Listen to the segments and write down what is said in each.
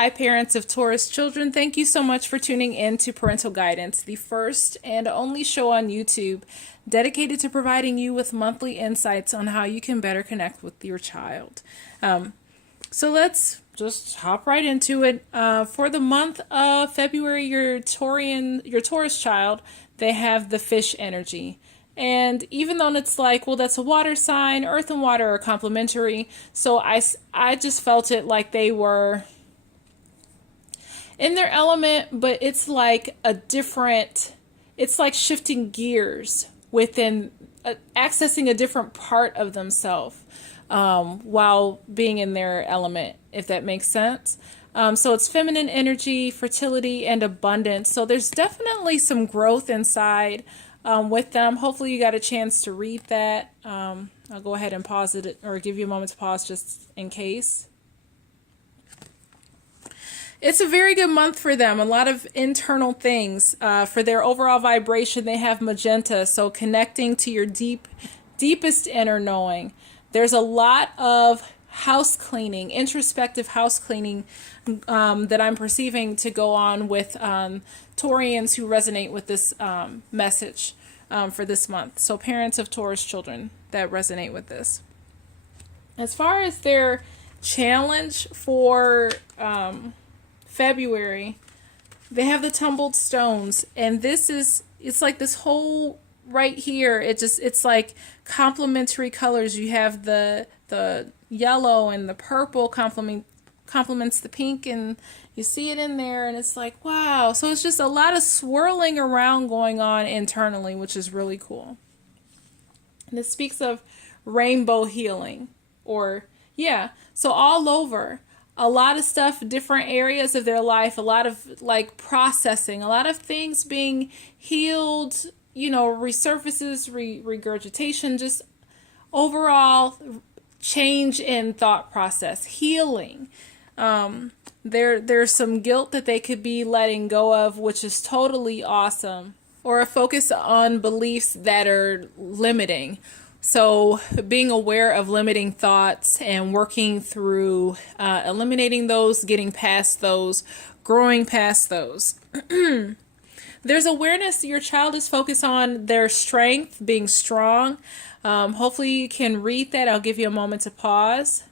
Hi, parents of Taurus children. Thank you so much for tuning in to Parental Guidance, the first and only show on YouTube dedicated to providing you with monthly insights on how you can better connect with your child. So let's just hop right into it. For the month of February, your Taurus child, they have the fish energy. And even though it's like, well, that's a water sign, earth and water are complementary. So I just felt it like they were in their element, but it's like it's like shifting gears within, accessing a different part of themselves while being in their element, if that makes sense. So it's feminine energy, fertility, and abundance. So there's definitely some growth inside with them. Hopefully you got a chance to read that. I'll go ahead and pause it or give you a moment to pause just in case. It's a very good month for them. A lot of internal things. For their overall vibration, they have magenta, so connecting to your deepest inner knowing. There's a lot of house cleaning, introspective house cleaning that I'm perceiving to go on with Taurians who resonate with this message for this month. So parents of Taurus children that resonate with this. As far as their challenge for February, they have the tumbled stones, and it's like this whole right here, it's like complementary colors. You have the yellow and the purple complements the pink, and you see it in there, and it's like, wow. So it's just a lot of swirling around going on internally, which is really cool. And it speaks of rainbow healing, so all over. A lot of stuff, different areas of their life, a lot of like processing, a lot of things being healed, resurfaces, regurgitation, just overall change in thought process, healing. There's some guilt that they could be letting go of, which is totally awesome. Or a focus on beliefs that are limiting. So being aware of limiting thoughts and working through eliminating those, getting past those, growing past those. There's awareness your child is focused on their strength, being strong. Hopefully you can read that. I'll give you a moment to pause.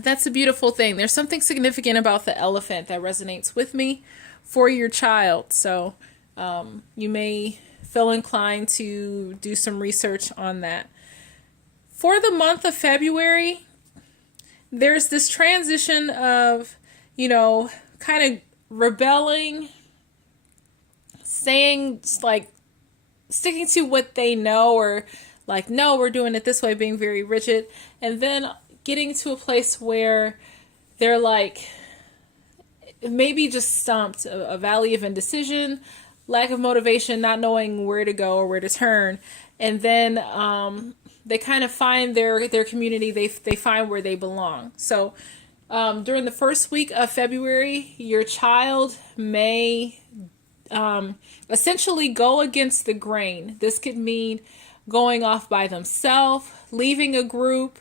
That's a beautiful thing. There's something significant about the elephant that resonates with me for your child. So you may feel inclined to do some research on that. For the month of February, there's this transition of, kind of rebelling, saying like sticking to what they know, or like, no, we're doing it this way, being very rigid, and then getting to a place where they're like maybe just stumped, a valley of indecision, lack of motivation, not knowing where to go or where to turn. And then they kind of find their community. They find where they belong. So during the first week of February, your child may essentially go against the grain. This could mean going off by themselves, leaving a group,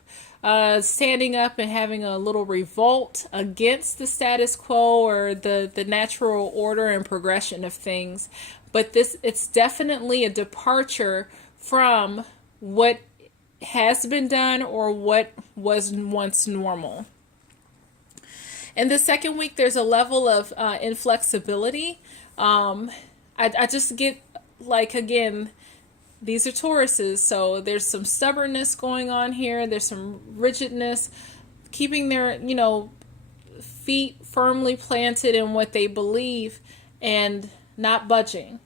standing up and having a little revolt against the status quo or the natural order and progression of things. But it's definitely a departure from what has been done or what was once normal. In the second week, there's a level of inflexibility. I just get like, again, these are Tauruses, so there's some stubbornness going on here. There's some rigidness, keeping their, feet firmly planted in what they believe and not budging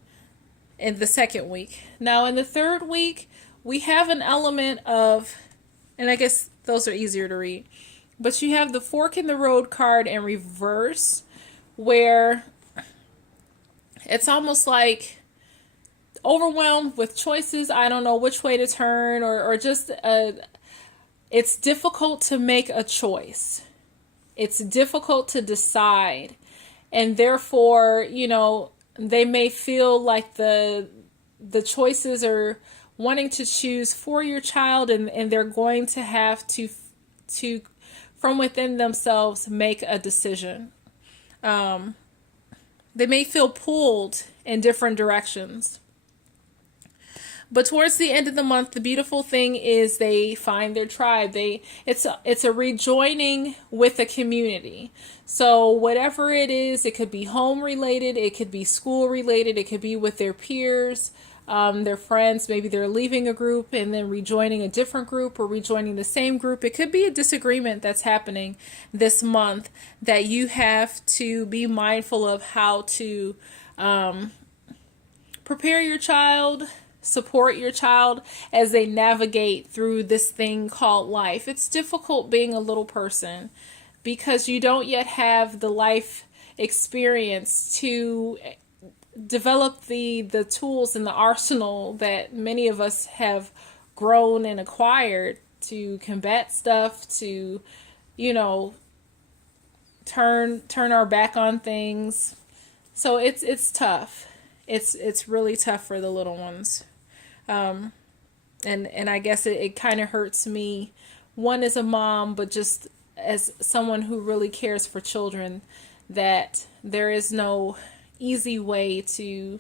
in the second week. Now, in the third week, we have an element of, and I guess those are easier to read, but you have the fork in the road card in reverse, where it's almost like overwhelmed with choices. I don't know which way to turn, or just it's difficult to make a choice. It's difficult to decide, and therefore, they may feel like the choices are wanting to choose for your child, and they're going to have to from within themselves make a decision. They may feel pulled in different directions. But towards the end of the month, the beautiful thing is they find their tribe. It's a rejoining with a community. So whatever it is, it could be home related, it could be school related, it could be with their peers, their friends. Maybe they're leaving a group and then rejoining a different group or rejoining the same group. It could be a disagreement that's happening this month that you have to be mindful of how to prepare your child, support your child as they navigate through this thing called life. It's difficult being a little person because you don't yet have the life experience to develop the tools and the arsenal that many of us have grown and acquired to combat stuff, to, turn our back on things. So it's tough. It's really tough for the little ones. And I guess it kind of hurts me, one as a mom, but just as someone who really cares for children, that there is no easy way to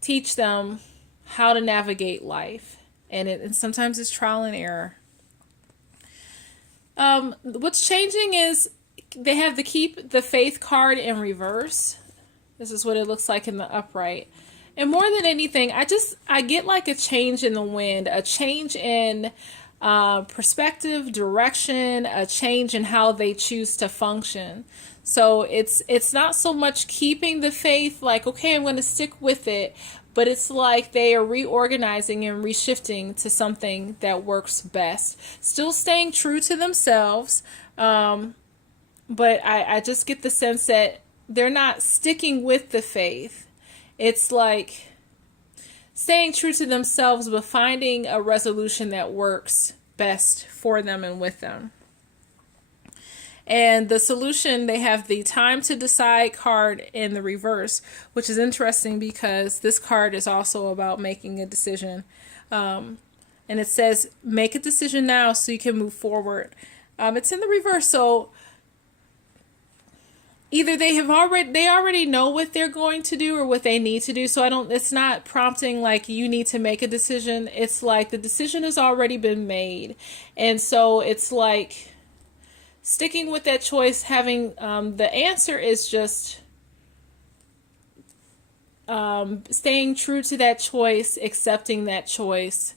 teach them how to navigate life. And sometimes it's trial and error. What's changing is they have the keep the faith card in reverse. This is what it looks like in the upright. And more than anything, I get like a change in the wind, a change in perspective, direction, a change in how they choose to function. So it's not so much keeping the faith, like, okay, I'm going to stick with it, but it's like they are reorganizing and reshifting to something that works best. Still staying true to themselves, but I just get the sense that they're not sticking with the faith. It's like staying true to themselves, but finding a resolution that works best for them and with them. And the solution, they have the time to decide card in the reverse, which is interesting because this card is also about making a decision. And it says, make a decision now so you can move forward. It's in the reverse, so either they already know what they're going to do or what they need to do. So it's not prompting like you need to make a decision. It's like the decision has already been made. And so it's like sticking with that choice, having the answer is just staying true to that choice, accepting that choice.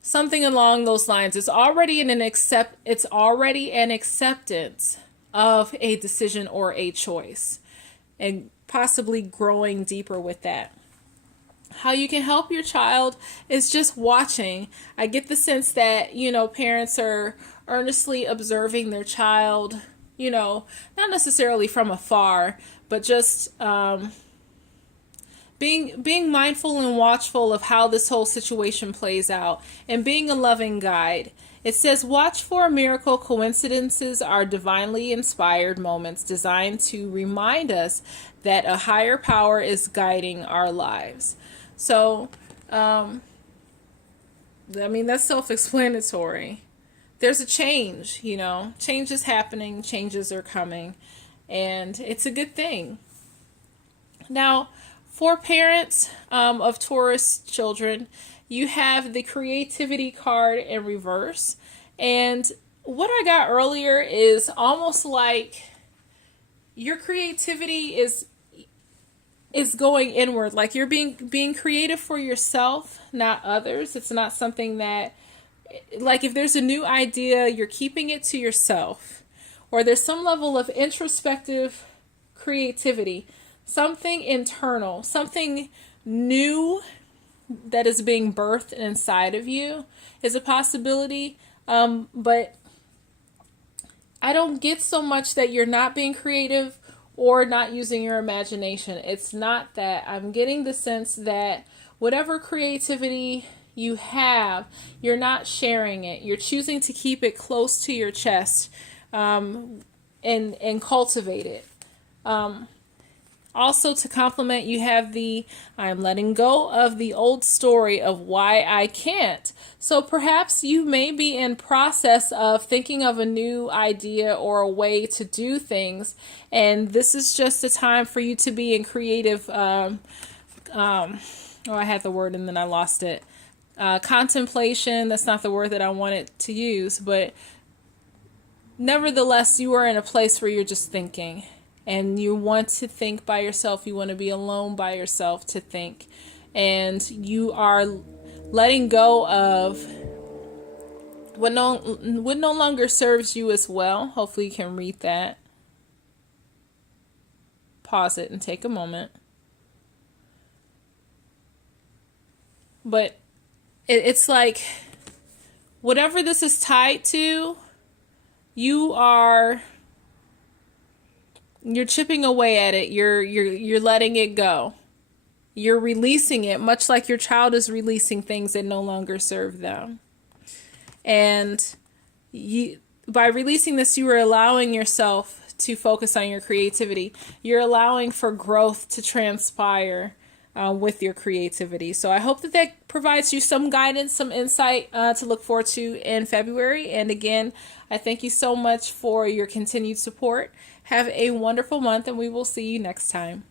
Something along those lines. It's already an acceptance of a decision or a choice, and possibly growing deeper with that. How you can help your child is just watching. I get the sense that, parents are earnestly observing their child, not necessarily from afar, but just being mindful and watchful of how this whole situation plays out, and being a loving guide. It says, watch for miracle coincidences are divinely inspired moments designed to remind us that a higher power is guiding our lives. So, that's self-explanatory. There's a change, change is happening, changes are coming, and it's a good thing. Now, for parents of Taurus children, you have the creativity card in reverse. And what I got earlier is almost like your creativity is going inward. Like you're being creative for yourself, not others. It's not something that, like if there's a new idea, you're keeping it to yourself. Or there's some level of introspective creativity. Something internal, something new that is being birthed inside of you is a possibility. But I don't get so much that you're not being creative or not using your imagination. It's not that. I'm getting the sense that whatever creativity you have, you're not sharing it. You're choosing to keep it close to your chest, and cultivate it. Also, to complement, you have the I'm letting go of the old story of why I can't. So perhaps you may be in process of thinking of a new idea or a way to do things, and this is just a time for you to be in creative. I had the word and then I lost it. Contemplation. That's not the word that I wanted to use, but nevertheless, you are in a place where you're just thinking. And you want to think by yourself. You want to be alone by yourself to think. And you are letting go of what no longer serves you as well. Hopefully you can read that. Pause it and take a moment. But it's like whatever this is tied to, you're chipping away at it. You're letting it go. You're releasing it, much like your child is releasing things that no longer serve them. And by releasing this, you are allowing yourself to focus on your creativity. You're allowing for growth to transpire with your creativity. So I hope that provides you some guidance, some insight to look forward to in February. And again, I thank you so much for your continued support. Have a wonderful month, and we will see you next time.